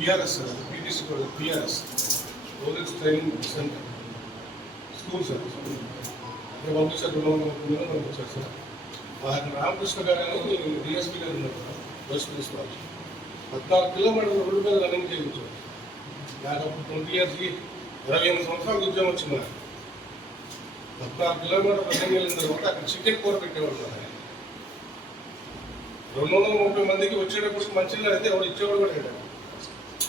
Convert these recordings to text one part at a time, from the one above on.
PRS PTC PRS police training centre school sir ఇక్కడ పంపించారు పిల్లలు పంపించారు సార్. రామకృష్ణ గారు అని డిఎస్పీ గారు ఉన్నారు సార్, వైస్ ప్రిన్సిపాల్. 14 కిలోమీటర్ల రోడ్డు మీద రన్నింగ్ చేయించారు. నాకు అప్పుడు 20 ఇయర్స్కి 28 సంవత్సరాలకు ఉద్యోగం వచ్చింది. 14 కిలోమీటర్లు రన్నింగ్ వెళ్ళిన తర్వాత అక్కడ చికెన్ కూర పెట్టేవాళ్ళు. 230 మందికి వచ్చేటప్పుడు మంచిగా అయితే ఎవరు ఇచ్చేవాడు కూడా లేడు.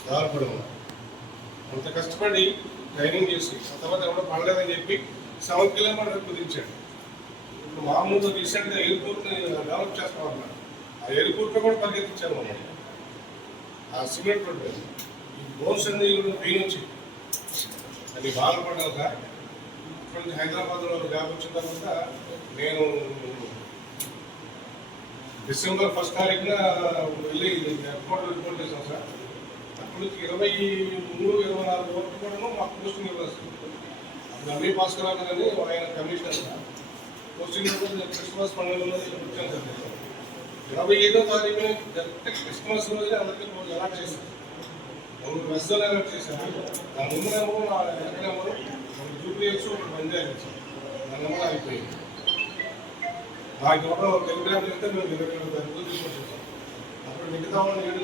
దారిపడము అంత కష్టపడి ట్రైనింగ్ చేసి ఆ తర్వాత ఎవడో పడలేదని చెప్పి 7 కిలోమీటర్లు కుదించాడు. ఇప్పుడు మామూలుగా రీసెంట్గా ఎయిర్పోర్ట్ని డెవలప్ చేస్తామన్నారు. ఆ ఎయిర్పోర్ట్లో కూడా పరిగెత్తించారు మమ్మల్ని. ఆ సిమెంట్ రోడ్డు ఈ బోన్స్ అన్ని పెయిన్ వచ్చి అది బాధపడ్డాను సార్. ఇప్పుడు హైదరాబాద్లో జాబ్ వచ్చిన తర్వాత నేను డిసెంబర్ 1 తారీఖున వెళ్ళి ఎయిర్పోర్ట్లో రిపోర్ట్ చేశాను సార్. అప్పుడు 23-24 వరకు కూడా మాకు పోస్టింగ్ ఇవ్వాలి. అప్పుడు అమీ భాస్కర్ అని ఆయన కమిషనర్ సార్. పోస్టింగ్ క్రిస్మస్ పండుగలో వచ్చాను సార్. 25వ తారీఖున డైరెక్ట్ క్రిస్మస్ రోజు అందరికీ అలాట్ చేశాను. మెస్సులు అలాట్ చేశాను. నా ముందు నెంబరు నా వెనక నెంబరు జూబ్లీస్ బంద్ అయ్యింది సార్. నా నెంబర్ అయిపోయింది. నాకు ఎవరో టెలిగ్రామ్ చేస్తే మేము 20 తీసుకొచ్చాం. అప్పుడు మిగతా వాళ్ళు 7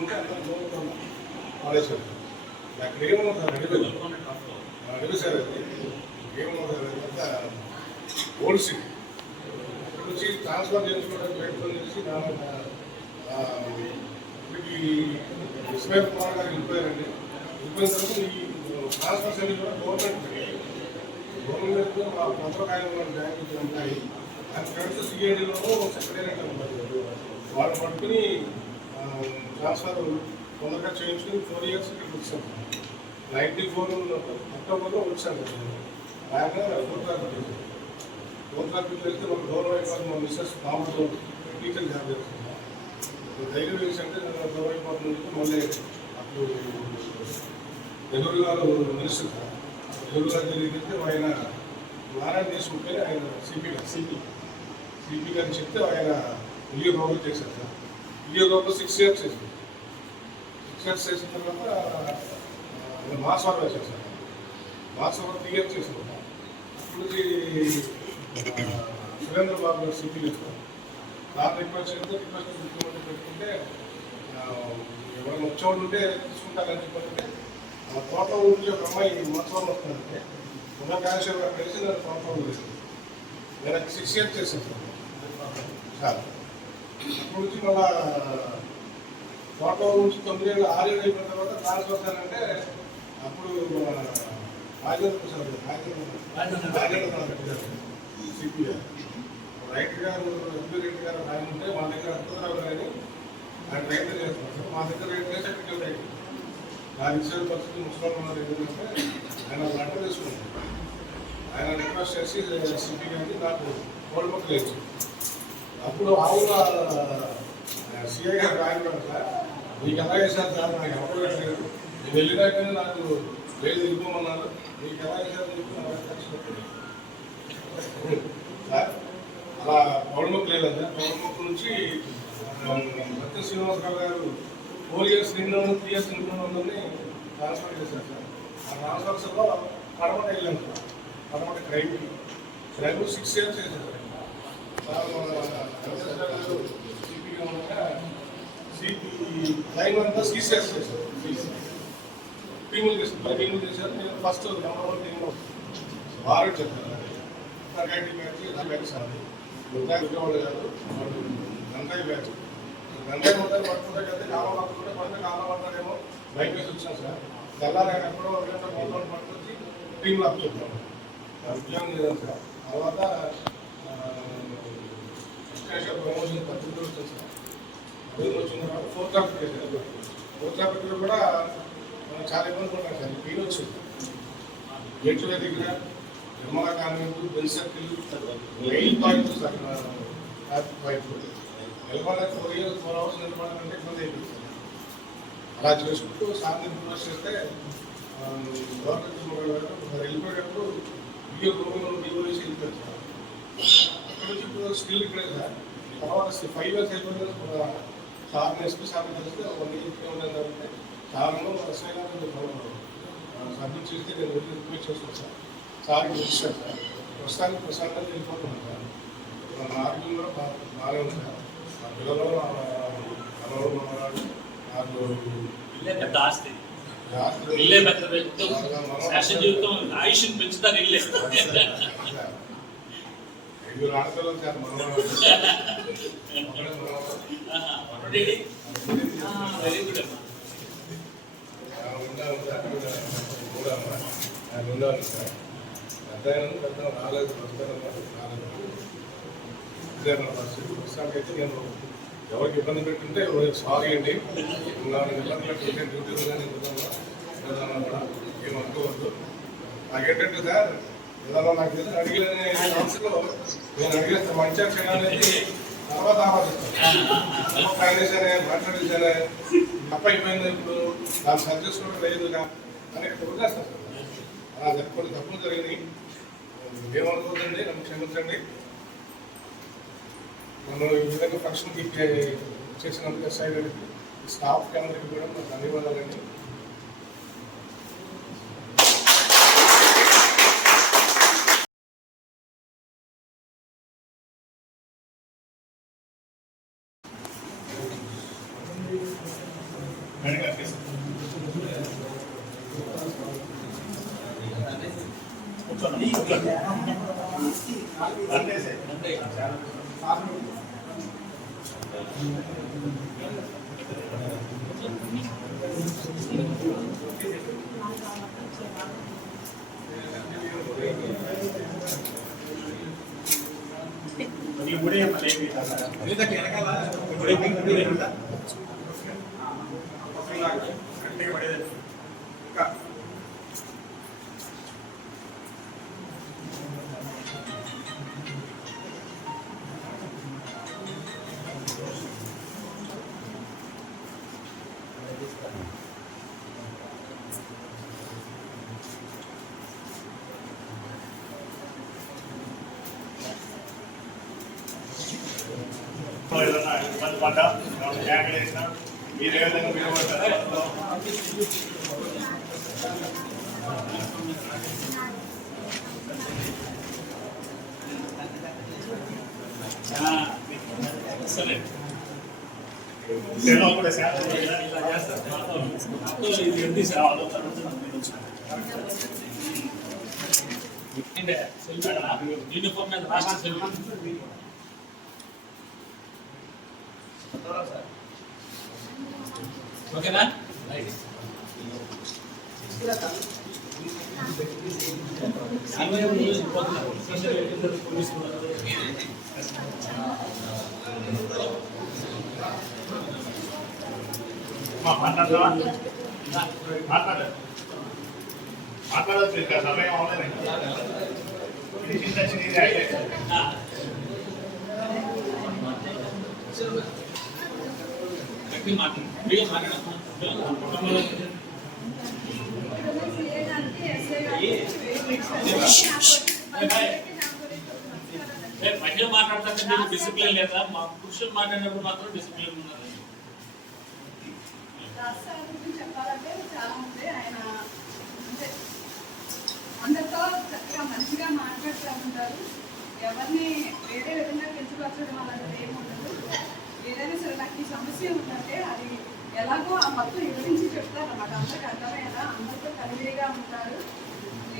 ఉంటే అంత దూరం పడేసారు. అక్కడ ఏమన్నా సార్ అడిగి సార్ అది ఏమన్నా సార్ అంతా ఓల్డ్ సిటీ అక్కడ నుంచి ట్రాన్స్ఫర్ చేసుకోవడానికి ప్రయత్నం చేసి ఇప్పటికి ఇస్మాయిల్ కుమార్ గారు వెళ్ళిపోయారండి. వెళ్ళిపోయిన తర్వాత ఈ ట్రాన్స్ఫర్ సర్వీస్ కూడా గవర్నమెంట్ మా పంపకాయలు బ్యాంకు ఉంటాయి. ఆ ఫ్రెండ్స్ సిఐడిలో సెక్రటేరియట్ ఉంటారు. వాళ్ళు పట్టుకుని ట్రాన్స్ఫర్ తొందరగా చేయించుకుని 4 ఇయర్స్ ఇక్కడికి వచ్చాను. 94 అక్టోబర్లో వచ్చాను. ఆయన కోర్టులో వెళ్తే మన గౌరవ అయిపోతుంది. మా మిస్సెస్ మామూలు టీచర్ జాబ్ చేస్తున్నాను. ధైర్యం వేసంటే గౌరవ అయిపోతుంది. మళ్ళీ అప్పుడు నెహ్రూ గారు మినిస్టర్ సార్. నెహ్రూ గారు జరిగితే ఆయన నారాయణ దేశముఖి ఆయన సిపి గారిని చెప్తే ఆయన విలియో గౌరవ చేశారు సార్. విలియో గౌరవ 6 ఇయర్స్ చేశారు. 6 ఇయర్స్ చేసిన తర్వాత మాసవర్ వేశారు సార్. మాసవర్ 3 ఇయర్స్ చేశారు. అప్పుడు సురేంద్ర బాబు గారు సిపి చేస్తారు. దాని రిక్వెస్ట్ చేస్తే రిక్వెస్ట్ ముఖ్యమంత్రి పెట్టుకుంటే ఎవరైనా వచ్చేవాళ్ళు ఉంటే తీసుకుంటారని చెప్పంటే తోటలో నుంచి ఒక అమ్మాయి మత్స్యం వస్తుందంటే ఉన్న కాళేశ్వరం గారు కలిసి నేను తోటలో వేసింది. నేను 6 ఇయర్స్ చేశాను సార్. అప్పటి నుంచి మళ్ళా తోటలో నుంచి 9 ఏళ్ళు 6 ఏళ్ళు అయిపోయిన తర్వాత ట్రాన్స్ఫర్ సార్ అంటే అప్పుడు రాజేంద్ర సిపి గారు రైట్ గారు ఎంపీ రెడ్డి గారు ఆయన ఉంటే మా దగ్గర అద్భుతరావు కానీ ఆయన రైతు చేస్తున్నారు సార్. మా దగ్గర రైతు చేస్తే ఇక్కడ రైతు నా విషయాల పరిస్థితి ముస్లిం ఉన్నారు. ఏంటంటే ఆయన లెటర్ తీసుకున్నారు. ఆయన రిక్వెస్ట్ చేసి సిపి గారిని నాకు కోల్డ్ మొక్కలు వేసి అప్పుడు ఆవుల సిఐ గారు రాయడం సార్ మీకు ఎలా వేశారు సార్ నాకు ఎవరు పెట్టలేదు. నేను వెళ్ళినాకనే నాకు లేదు ఇవ్వమన్నారు. మీకు ఎలా వేశారని చెప్పి సార్ అలా పౌడమొక్క లేదండి. పౌడమొక్క నుంచి సత్య శ్రీనివాసరావు గారు 4 ఇయర్స్ నిండా 3 ఇయర్స్ నిండా ఉందని ట్రాన్స్ఫర్ చేశారు సార్. ఆ ట్రాన్స్ఫర్స్లో పడమట వెళ్ళాను సార్. పడమట క్రైమ్ 6 ఇయర్స్ చేశారు సార్. సిపిగా ఉండగా సిపి లైన్ అంతా సీసీఎస్ చేశారు. టీములు చేశారు. 10 టీములు చేశారు. నేను ఫస్ట్ నెంబర్ 1 టీంలో వారు చెప్పాను. ఐటీ బ్యాచ్ సార్ విజయవాడ గారు గంగాయి బ్యాచ్. గంగాయి మొదలు పట్టుకుంటే కదా కాలం పట్టుకుంటే పడితే కాలం పడతాడేమో బైక్ వేసి వచ్చాను సార్. తెల్లారి ఎక్కడో మొదలు పట్టుకొచ్చి టీంలో అప్ చెప్తాను. ఉద్యోగం లేదని సార్. తర్వాత ప్రమోషన్ 10 వచ్చాను సార్. అభివృద్ధి వచ్చిన తర్వాత 4th ఆఫీసర్ 4th ఆఫీసర్ కూడా చాలా ఇబ్బంది పడ్డాను సార్. పెయిన్ వచ్చింది. గేట్ల దగ్గర Nirmala convent bell circle main point sir. Traffic point నిలబడాలి 4 ఇయర్స్ 4 అవర్స్ నిలబడాలంటే ఇబ్బంది అయిపోతుంది. అలా చేసుకుంటూ సార్ని రిక్వెస్ట్ చేస్తే గవర్నమెంట్ వెళ్ళిపోయేటప్పుడు వీడియో ప్రోగ్రామ్ డివోసి వెళ్ళిపోయారు సార్. అక్కడ నుంచి ఇప్పుడు స్టిల్ ఇక్కడే సార్. తర్వాత 5 ఇయర్స్ అయిపోయిన సార్ని ఎస్పీ సార్ని కలిస్తే 1 ఇయర్ ఉండేదంటే కాలంలో సబ్మిట్ చేస్తే నేను రిక్వెస్ట్ చేస్తాను సార్. సార్ ఇచ్చాను సార్. ప్రస్తుతానికి ప్రశాంతంగా వెళ్ళిపోతున్నాను సార్. మన ఆరోగ్యం కూడా బాగానే ఉంది సార్. మా పిల్లలు మనవడు మనవరాడు నాకు ఇల్లే పెద్ద ఆస్తి, ఇల్లే పెద్ద వ్యక్తం, శాశ్వత జీవితం, ఆయుష్ని పెంచుతారు ఇల్లే. 5 ఆడపిల్లలు సార్ మనవరాడు వెరీ గుడ్ అమ్మా. ఉండాలి సార్. పెద్ద రాలేదు ఇదే మన పరిస్థితి. ప్రస్తుతానికైతే నేను ఎవరికి ఇబ్బంది పెట్టుంటే సారీ అండి. ఇబ్బంది పెట్టుకుంటే డ్యూటీలో కానీ కూడా ఏమనుకోవద్దు. నాకేంటంటే సార్ ఏదన్నా నాకు ఏదైనా అడిగలేని సంస్థలో నేను అడిగేస్తే మంచిగా చేయాలనేది తర్వాత ఆలోచిస్తాను. ఫైనాన్షియల్ మాట్లాడేసానే తప్ప అయిపోయింది, ఇప్పుడు దాన్ని సరి చేసుకోవడం లేదు అనేక వదిలేస్తాను సార్. అలా కొన్ని తప్పులు జరిగినాయి, ఏమనుకోదండి, నన్ను క్షమించండి. నన్ను ఈ విధంగా ఫంక్షన్కి చేసినందుకు ఎస్ఐ గారికి, స్టాఫ్కి అందరికీ కూడా నాకు ధన్యవాదాలండి. ఏదన్నా ఇబ్బంది పడ్డా జాగ్రత్త చేసినా మీరు ఏ విధంగా మీరు సరే సేవ కూడా సేవ యూనిఫామ్ మీద రాష్ట్ర సెల్ఫీ ఓకేనా? మాట్లాడచ్చు ఇంకా సమయం అవలేదు. మహిళ మాట్లాడుతుంటే మీకు డిసిప్లిన్ లేదా? మా పురుషులు మాట్లాడినప్పుడు మాత్రం డిసిప్లిన్ ఉన్నారు. చెప్పాలంటే చాలా ఉంది. ఆయన అంటే అందరితో చక్కగా మంచిగా మాట్లాడుతూ ఉంటారు. ఎవరిని వేరే విధంగా కించపరచడం అలాంటిది ఏమి ఉండదు. ఏదైనా సరే నాకు ఈ సమస్య ఉందంటే అది ఎలాగో ఆ మొత్తం వివరించి చెప్తారు అన్నమాట. అందరికి అర్థమయ్యేలా అందరితో కలివిగా ఉంటారు.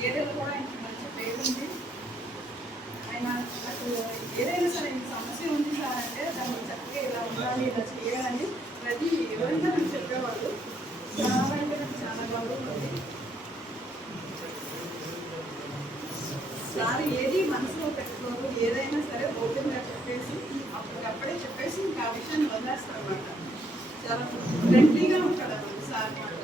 ఏరియాలో కూడా ఇంక మంచి పేరుంది. ఆయన నాకు ఏదైనా సరే ఈ సమస్య ఉంది సార్ అంటే దాన్ని చక్కగా ఇలా ఉండాలి, ఇలా చేయాలని ప్రతి వివరంగా నాకు చెప్పేవాళ్ళు. చాలా నాకు చాలా బాగుంటుంది సార్. ఏది మనసులో పెట్టుకోరు, ఏదైనా సరే ఓపెన్గా చెప్పేసి అప్పటికప్పుడే చెప్పేసి ఇంకా ఆ విషయాన్ని వదిలేస్తారు అన్నమాట. చాలా ఫ్రెండ్లీగా ఉంటాడు అన్నమాట సార్ మాట.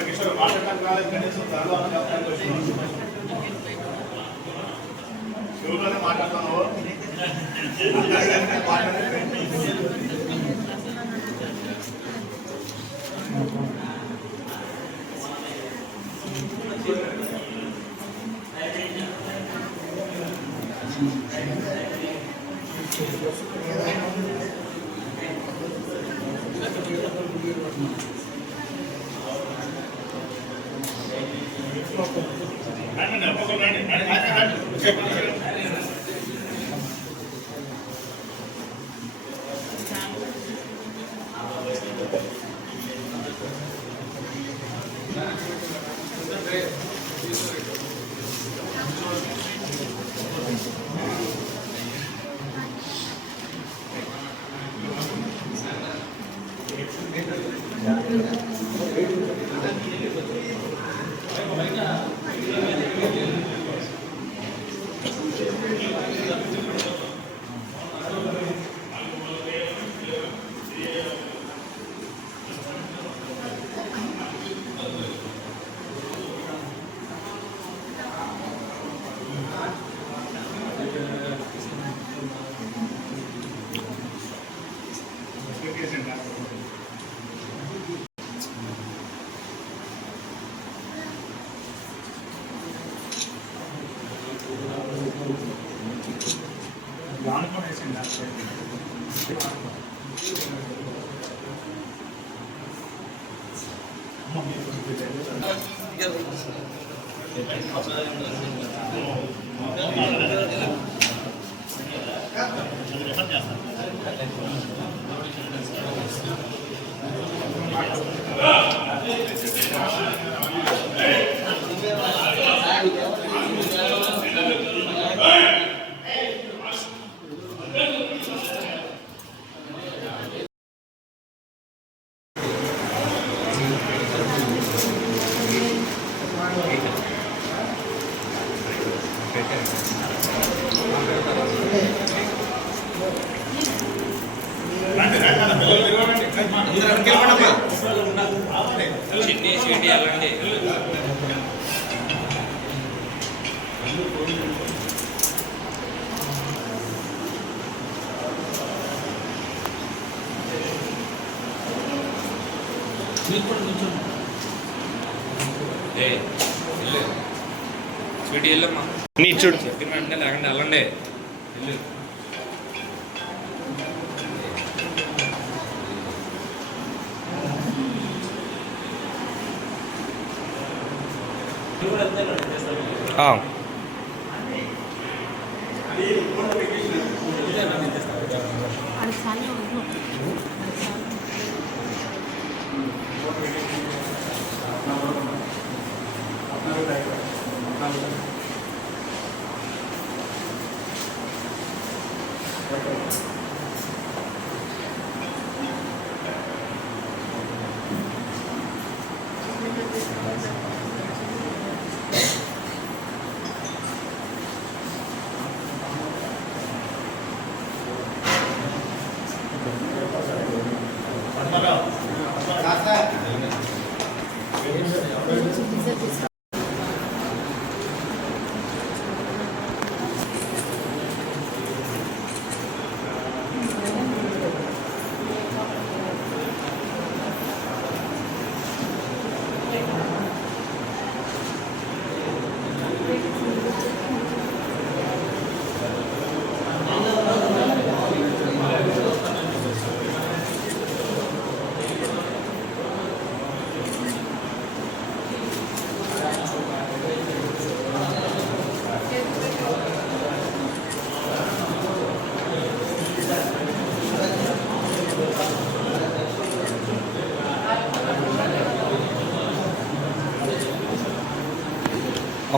కిషోర్ మాట్లాడడానికి రాలేదు కనీసం త్వరలో శివులోనే మాట్లాడుతున్నావు చిట్టి అలాంటి స్వీటీ వెళ్ళమ్మా నీ చూడు చెప్పిన వెంటనే లేకుండా వెళ్ళండి వెళ్ళు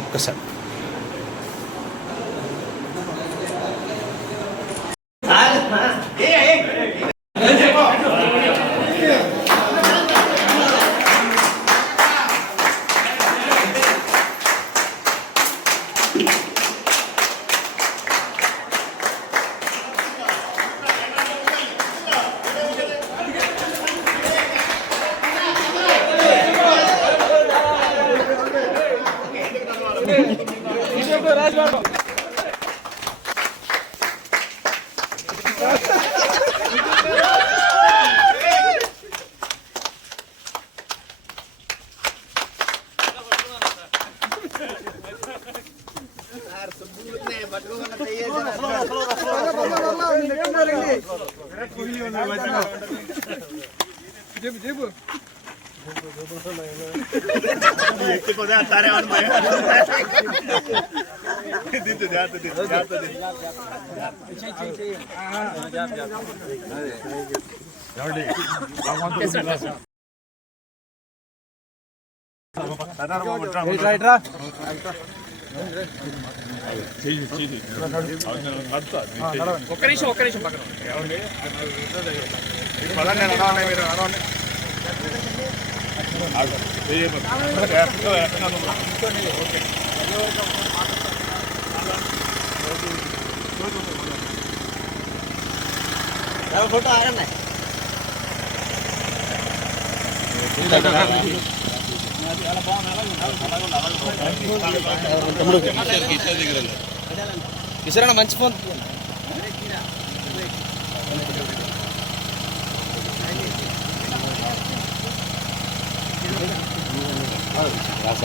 ఒక్కసారి ఎక్కిపోతే అంటారే దిద్దు జాగ్రత్త ఒక్క నిమిషం పక్కన మీరు ఫోటో ఆగండి కిషోర్ మంచి ఫోన్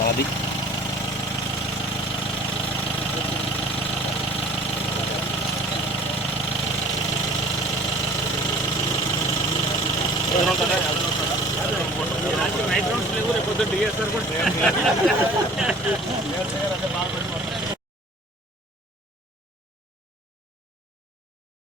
అది నైట్ రౌండ్స్ లేవు రేపు పొద్దున్న డిఎస్ఆర్ కూడా